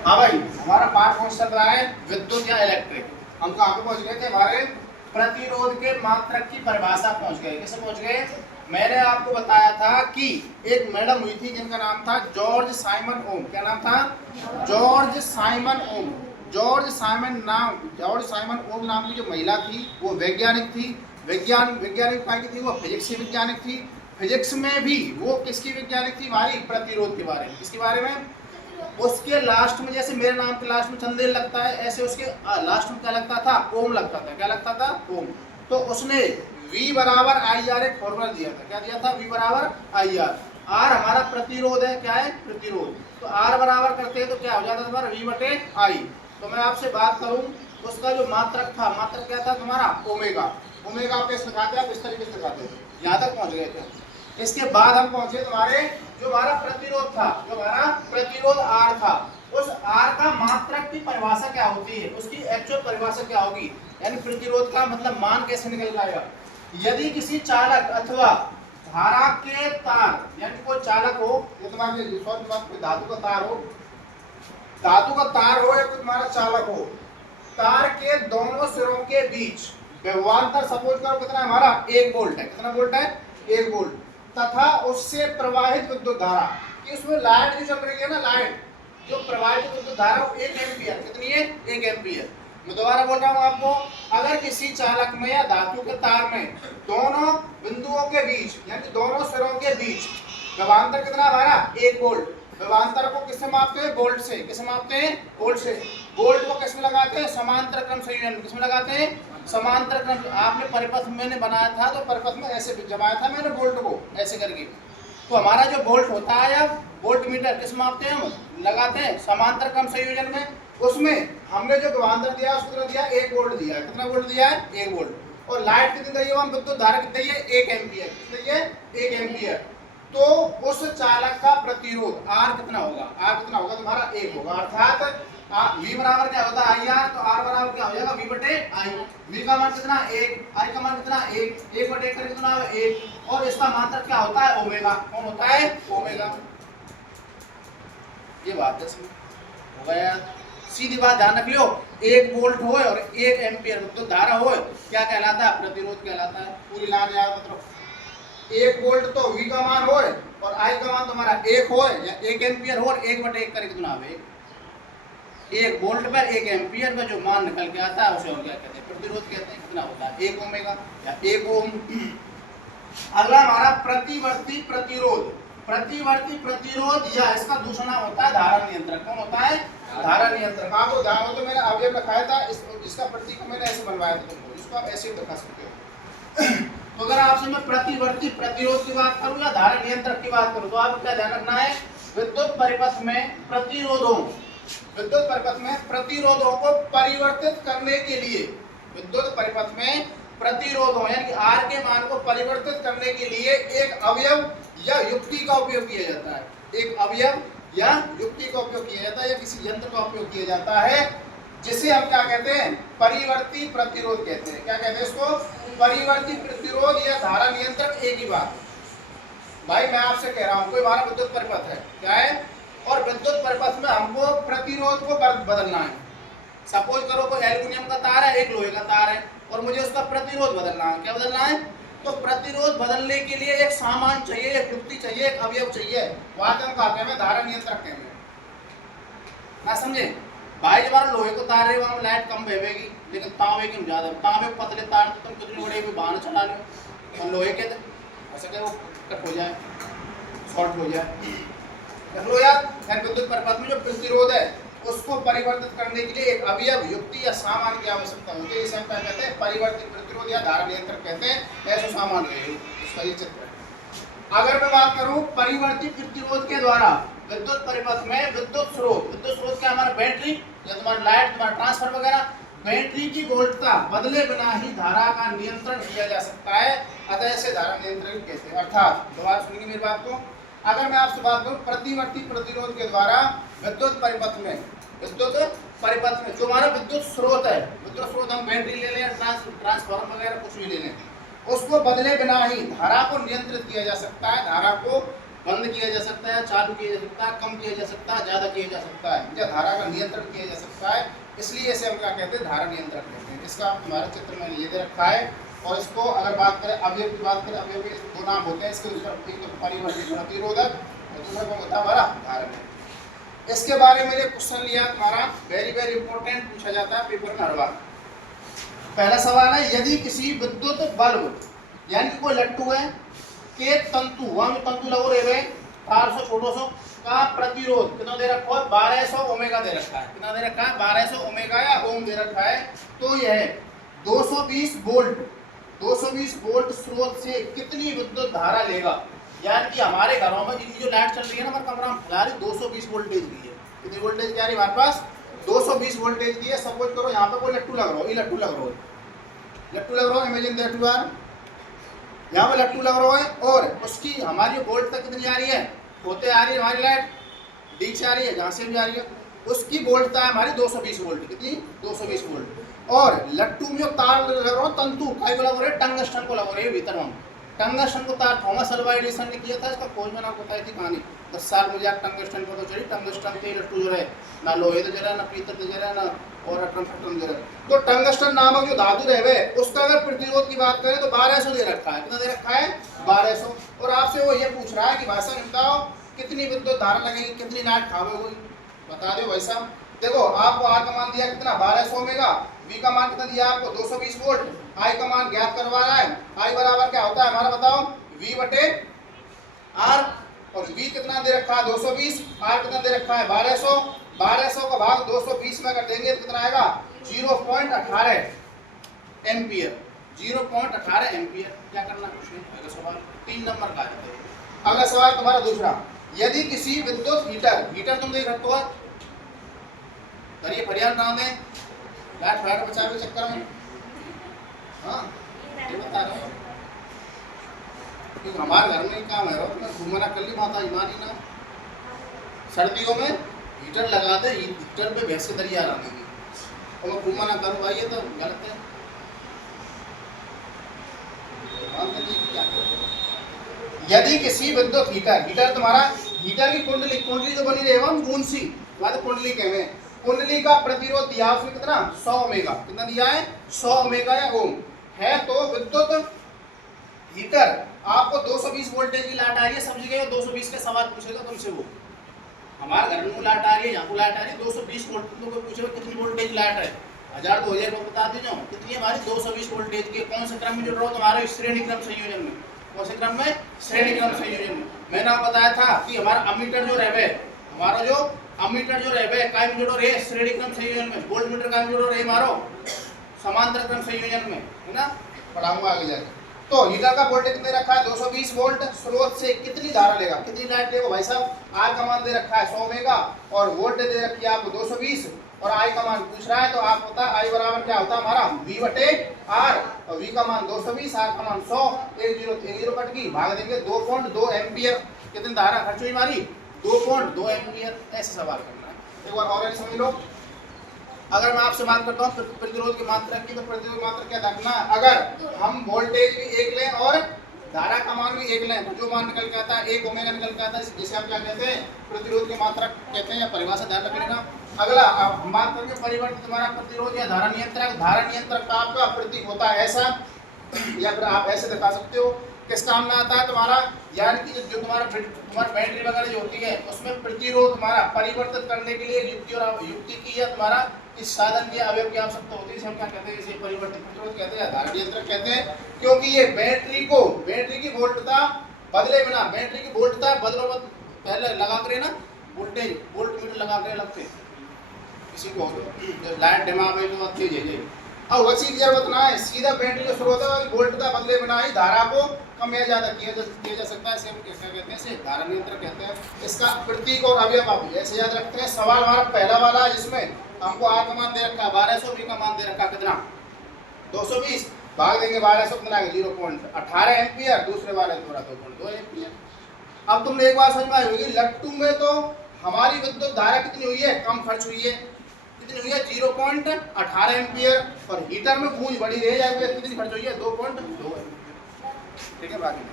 हाँ भाई, हमारा पाठ कौन चल रहा है? विद्युत या इलेक्ट्रिक। हम कहाँ पे पहुंच गए थे? हमारे प्रतिरोध के मात्रक की परिभाषा पहुंच गए। किसे पहुंच गए? मैंने आपको बताया था कि एक मैडम हुई थी जिनका नाम था जॉर्ज साइमन ओम। क्या नाम था? जॉर्ज साइमन ओम। जॉर्ज साइमन ओम नाम की जो महिला थी वो वैज्ञानिक थी। वैज्ञानिक पाई थी, वो फिजिक्स की वैज्ञानिक थी। फिजिक्स में भी वो किसकी वैज्ञानिक थी? हमारी प्रतिरोध के बारे में। किसके बारे में? उसके लास्ट में, जैसे मेरे नाम के लास्ट में चंदेल लगता है, ऐसे उसके लास्ट में क्या लगता था? ओम लगता था। क्या लगता था? ओम। तो उसने V बराबर आई आर एक फॉर्मूला दिया था। क्या दिया था? V बराबर आई आर। आर हमारा प्रतिरोध है। क्या है? प्रतिरोध। तो आर बराबर करते हैं तो क्या हो जाता है तुम्हारा? V बटे आई। तो मैं आपसे बात करूं, उसका जो मात्रक था, मात्रक क्या था तुम्हारा? ओमेगा। ओमेगा आप कैसे लगाते हैं? आप इस तरीके से लगाते हैं। यहाँ तक पहुंच गए थे। इसके बाद हम पहुंचे तुम्हारे जो हमारा प्रतिरोध था, जो हमारा प्रतिरोध आर था, उस आर का मात्रक की परिभाषा क्या होती है? उसकी एक्चुअल परिभाषा क्या होगी? यानी प्रतिरोध का मतलब मान कैसे निकल जाएगा? यदि किसी चालक अथवा धारा के तार, यानी कोई चालक हो, ये तुम्हारे कोई धातु का तार हो, या कोई तुम्हारा चालक हो, तार के दोनों सिरों के बीच विभवांतर सपोज करो कितना है हमारा? 1 वोल्ट है। कितना वोल्ट है? 1 वोल्ट। तथा उससे प्रवाहित विद्युत धारा, कि उसमें लाइट जो चल रही है ना, लाइट जो प्रवाहित विद्युत धारा 1 एम्पियर। कितनी है? 1 एम्पियर। मैं दोबारा बोल रहा हूं आपको, अगर किसी चालक में या धातु के तार में दोनों बिंदुओं के बीच, यानी दोनों सिरों के बीच विभवांतर कितना हमारा? 1 वोल्ट। विभवांतर को किससे मापते हैं? वोल्ट से। किससे मापते हैं? वोल्ट से। वोल्ट को किसमें लगाते हैं? समांतर क्रम संयोजन। किसमें लगाते हैं? समांतर क्रम। आपने परिपथ मैंने बनाया था तो परिपथ में ऐसे जमाया था मैंने वोल्ट को, ऐसे करके। तो हमारा जो वोल्ट होता है, अब वोल्ट मीटर किस मापते हैं? हम लगाते हैं समांतर क्रम संयोजन में। उसमें हमने जो विभवांतर दिया उसको दिया 1 वोल्ट दिया है। कितना वोल्ट दिया है? 1 वोल्ट। और लाइट कितनी दी है? हम विद्युत धारा कितनी है? 1 एम्पियर। कितनी है? 1 एम्पियर। तो उस चालक का प्रतिरोध आर कितना होगा? आर कितना होगा तुम्हारा? 1 होगा। अर्थात V बराबर क्या होता है? I R. तो आर बराबर क्या हो जाएगा? V बटे आई। V का मान कितना? 1। आई का मान कितना? 1। 1 बटे 1 करके कितना है? 1। और इसका मात्रक क्या होता है? ओमेगा। कौन होता है? ओमेगा। ये बात है, हो गया। सीधी बात ध्यान रख लियो, 1 वोल्ट हो और 1 एम्पियर तो धारा हो, क्या कहलाता है? प्रतिरोध कहलाता है। पूरी लाइन याद मतलब 1 वोल्ट तो V का मान हो और I का मान तुम्हारा 1 हो या 1 एम्पियर हो, और 1 बटे 1 करके कितना है? 1 वोल्ट पर 1 एम्पियर में जो मान निकल के आता है उसे हम क्या कहते हैं? प्रतिरोध कहते हैं। कितना होता है? 1 ओमेगा या 1 ओम। अगला हमारा प्रतिवर्ती प्रतिरोध। प्रतिवर्ती प्रतिरोध या इसका दूसरा नाम होता है धारा नियंत्रक। कौन होता है? धारा नियंत्रक। आपको ध्यान हो तो मैंने अवयव रखाया था, इसका प्रतीक मैंने ऐसे बनवाया था तुमको, इसको आप ऐसे ही दिखा सकते हो। तो अगर आपसे मैं प्रतिवर्ती प्रतिरोध की बात करूं या धारा नियंत्रक की बात करूं तो आपको क्या ध्यान रखना है? विद्युत परिपथ में प्रतिरोधों, विद्युत परिपथ में प्रतिरोधों को परिवर्तित करने के लिए, विद्युत परिपथ में प्रतिरोधों यानी आर के मान को परिवर्तित करने के लिए एक अवयव या युक्ति का उपयोग किया जाता है। एक अवयव या युक्ति का उपयोग किया जाता है या किसी यंत्र का उपयोग किया जाता है, जिसे हम क्या कहते हैं? परिवर्ती प्रतिरोध कहते हैं। क्या कहते हैं इसको? परिवर्ती प्रतिरोध या धारा नियंत्रक। एक ही बात भाई, मैं आपसे कह रहा हूं कोई हमारा विद्युत परिपथ है, क्या है, और विद्युत परिपथ में हमको प्रतिरोध को बदलना है। सपोज करो कोई एल्युमिनियम का तार है, एक लोहे का तार है, और मुझे उसका प्रतिरोध बदलना है। क्या बदलना है? तो प्रतिरोध बदलने के लिए एक सामान चाहिए, एक युक्ति चाहिए, एक अवयव चाहिए। वहां हम कहते हैं धारा नियंत्रक कहते हैं। ना समझे भाई? जब हमारा लोहे को तार है वहां लाइट कम बहेगी, लेकिन तांबे की ज्यादा। तांबे को पतले तार तो तुम कितनी बड़े भी बहाना चला लो, और लोहे के ऐसा क्या वो कट हो जाए, शॉर्ट हो जाए। देख लो यार, विद्युत परिपथ में जो प्रतिरोध है उसको परिवर्तित करने के लिए एक अवयव, युक्ति या सामान की आवश्यकता होती है। इसे हम क्या कहते हैं? परिवर्तित प्रतिरोध या धारा नियंत्रक कहते हैं। ऐसा सामान है इसका ये चित्र है। अगर मैं बात करूं परिवर्तित प्रतिरोध के द्वारा विद्युत परिपथ में विद्युत स्रोत क्या हमारा? बैटरी या तुम्हारा लाइट, तुम्हारा ट्रांसफर वगैरह, बैटरी की वोल्टता बदले बिना ही धारा का नियंत्रण किया जा सकता है। अतः इसे धारा नियंत्रण कहते हैं। अर्थात दोबारा सुनिए मेरी बात को, अगर मैं आपसे बात करूं प्रतिवर्ती प्रतिरोध के द्वारा विद्युत परिपथ में जो हमारा विद्युत स्रोत है, विद्युत स्रोत हम बैटरी ले लें, ट्रांसफार्मर वगैरह कुछ भी ले लें, उसको बदले बिना ही धारा को नियंत्रित किया जा सकता है, धारा को बंद किया जा सकता है, चालू किया जा सकता है, कम किया जा सकता है, ज़्यादा किया जा सकता है, या धारा का नियंत्रण किया जा सकता है, इसलिए इसे हम क्या कहते हैं, धारा नियंत्रक कहते हैं। इसका हमारे चित्र में ये दे रखा है। और इसको अगर बात करें अवयव की बात करें, अवयव के दो नाम होते हैं इसके, एक तो परिवर्तित प्रतिरोधक और दूसरा कौन होता है हमारा धारक। इसके बारे में क्वेश्चन लिया तुम्हारा, वेरी वेरी इंपॉर्टेंट, पूछा जाता है पेपर में हर बार। पहला सवाल है, यदि किसी विद्युत बल्ब यानी कोई लट्टू है के तंतु, वहां में तंतु लगो रहे 400 छोटो सो का प्रतिरोध कितना दे रखा है, 1200 ओमेगा दे रखा है। कितना दे रखा है, 1200 ओमेगा या ओम दे रखा है। तो यह 220 वोल्ट स्रोत से कितनी विद्युत धारा लेगा। यानी कि हमारे घरों में जिनकी जो लाइट चल रही है ना, हमारे कमरा में फिलहाल 220 वोल्टेज की है। कितनी वोल्टेज क्या है हमारे पास, 220 वोल्टेज की है। सपोज करो यहाँ पे कोई लट्टू लग रहा हो, ये लट्टू लग रहा हो, लट्टू लग रहा हो, इमेजिन दैट यू आर, यहाँ पे लट्टू लग रहा है और उसकी हमारी वोल्ट तक कितनी आ रही है, होते आ रही है हमारी लाइट डी से आ रही है, जहाँ से भी आ रही है, उसकी वोल्ट है हमारी 220 वोल्ट। कितनी, 220 वोल्ट। और लट्टू में जो तार लग रहा है, तंतु काय को लग रहे, टंगस्टन को लग रहे है भीतर में। टंगस्टन को तार थॉमस अल्वा एडिसन ने किया था, इसका खोज मैंने आपको बताई थी कहानी। 10 साल मुझे टंगस्टन पता चली, टंगस्टन के लट्टू जो है ना लोहे तो जरा, ना पीतल तो जरा, ना और अटम जरा। तो टंगस्टन नामक जो धातु रहे उसका अगर प्रतिरोध की बात करें तो 1200 दे रखा है। कितना दे रखा है, 1200। और आपसे वो ये पूछ रहा है कि भाई साहब बताओ कितनी विद्युत धारा लगेगी, कितनी लाइट खाओगे, बता दो भाई साहब। देखो आपको आर का मान दिया कितना, 1200 ओमेगा, वी का मान कितना दिया आपको, 220 वोल्ट, आई का मान ज्ञात करवा रहा है। आई बराबर क्या होता है हमारा, बताओ, वी बटे आर। और वी कितना दे रखा है, 220, आर कितना दे रखा है, 1200। 1200 का भाग 220 में कर देंगे तो कितना आएगा, 0.18 एम्पियर। 0.18 एम्पियर। क्या करना, कुछ नहीं, अगला सवाल 3 नंबर का है। अगला सवाल तुम्हारा दूसरा, यदि किसी विद्युत हीटर तुम देख रखते हो, करिए फरियाद ना दें लाइट फाइट बचावे के चक्कर में, हाँ ये बता रहा हूँ, क्योंकि हमारे घर में ही काम है, घूमना कर ली माता ईमानी ना, सर्दियों में हीटर लगा दे, हीटर पे भैंस दरिया डालेंगे और मैं घूमना करूँ भाई, ये तो गलत है। यदि किसी विद्युत हीटर तुम्हारा, हीटर की कुंडली जो बनी रही कौन सी, कुंडली कहते हैं, कुंडली का प्रतिरोध दिया उसने कितना, 100 ओमेगा। कितना दिया है, 100 ओमेगा या ओम है। तो विद्युत हीटर आपको 220 वोल्टेज की लाइट आ रही है, समझ गए, 220 के सवाल पूछेगा तुमसे, वो हमारे घर में लाइट आ रही है, यहाँ को लाइट आ रही है 220 वोल्ट, तुमको पूछेगा कितनी वोल्टेज लाइट है, 1000 2000 को बता दीजिए कितनी है हमारी, 220 वोल्टेज की। कौन से क्रम में जुड़ रहा हो, तुम्हारे श्रेणी क्रम संयोजन में। कौन से क्रम में, श्रेणी क्रम संयोजन में। मैंने आपको बताया था कि हमारा अमीटर जो रहे, हमारा जो अमीटर जो रहे काय में जुड़ो रहे, श्रेणी क्रम संयोजन में। वोल्ट मीटर काय में जुड़ो रहे मारो, समांतर क्रम संयोजन में, है ना, पढ़ाऊंगा आगे जाके। तो हीटर का वोल्टेज कितने रखा है, 220 वोल्ट। स्रोत से कितनी धारा लेगा, कितनी लाइट लेगा भाई साहब, आर का मान दे रखा है 100 ओमेगा और वोल्टेज दे रखी है आपको 220 और आई का मान पूछ रहा है। तो आप पता आई बराबर क्या होता है हमारा, वी बटे आर, और वी का मान 220, आर का मान 100, 10 कट गई, भाग देंगे 2.2 एम्पियर। कितनी धारा खर्च हुई हमारी, 2.2 एम्पियर। ऐसे सवाल करना है। एक बार और समझ लो, अगर मैं आपसे बात करता हूँ प्रतिरोध की मात्रा की, तो प्रतिरोध की मात्रा क्या रखना, अगर हम वोल्टेज भी एक लें और धारा का मान भी एक लें, तो जो मान निकल के आता है 1 ओमेगा निकल के आता है, जिसे हम क्या कहते हैं, प्रतिरोध की मात्रा कहते हैं, या परिभाषा ध्यान रख लेना। अगला हम बात करेंगे परिवर्तित तुम्हारा प्रतिरोध या धारा नियंत्रक। धारा नियंत्रक का आपका प्रतीक होता है ऐसा, या फिर आप ऐसे दिखा सकते हो। किस काम में आता है तुम्हारा, यानी कि जो तुम्हारा बैटरी वगैरह जो होती है उसमें प्रतिरोध तुम्हारा परिवर्तित करने के लिए युक्ति की या तुम्हारा इस साधन के अवयव की आवश्यकता होती है, इसे हम क्या कहते हैं, इसे परिवर्तित प्रतिरोध कहते हैं, धारा नियंत्रक कहते हैं। क्योंकि ये बैटरी की वोल्टता बदले बिना, बैटरी की वोल्टता बदलो पहले लगा करे ना, वोल्ट मीटर लगा करे लगते किसी को, जब लाइट दिमाग में तो तेज है, अब वैसी की जरूरत ना है, सीधा बैटरी जो स्रोत है वोल्टता बदले बिना ही धारा को कम या ज्यादा किया जा सकता है। इसे हम क्या कहते हैं, इसे धारा नियंत्रक कहते हैं। इसका प्रतीक और अवयव आप ऐसे याद रखते हैं। सवाल हमारा पहला वाला है जिसमें हमको आर का मान दे रखा है 1200, बी का मान दे रखा कितना, 220, भाग देंगे 1200 कितना आएगा, 0.18 एम्पियर। दूसरे वाले थोड़ा 2.2 एम्पियर। अब तुमने एक बात समझ में आई होगी, लट्टू में तो हमारी विद्युत धारा कितनी हुई है, कम खर्च हुई है, कितनी हुई है, 0.18 एम्पियर। और हीटर में गूंज बड़ी रह जाएगी, कितनी खर्च हुई है, 2.2 एम्पियर। ठीक है, बाकी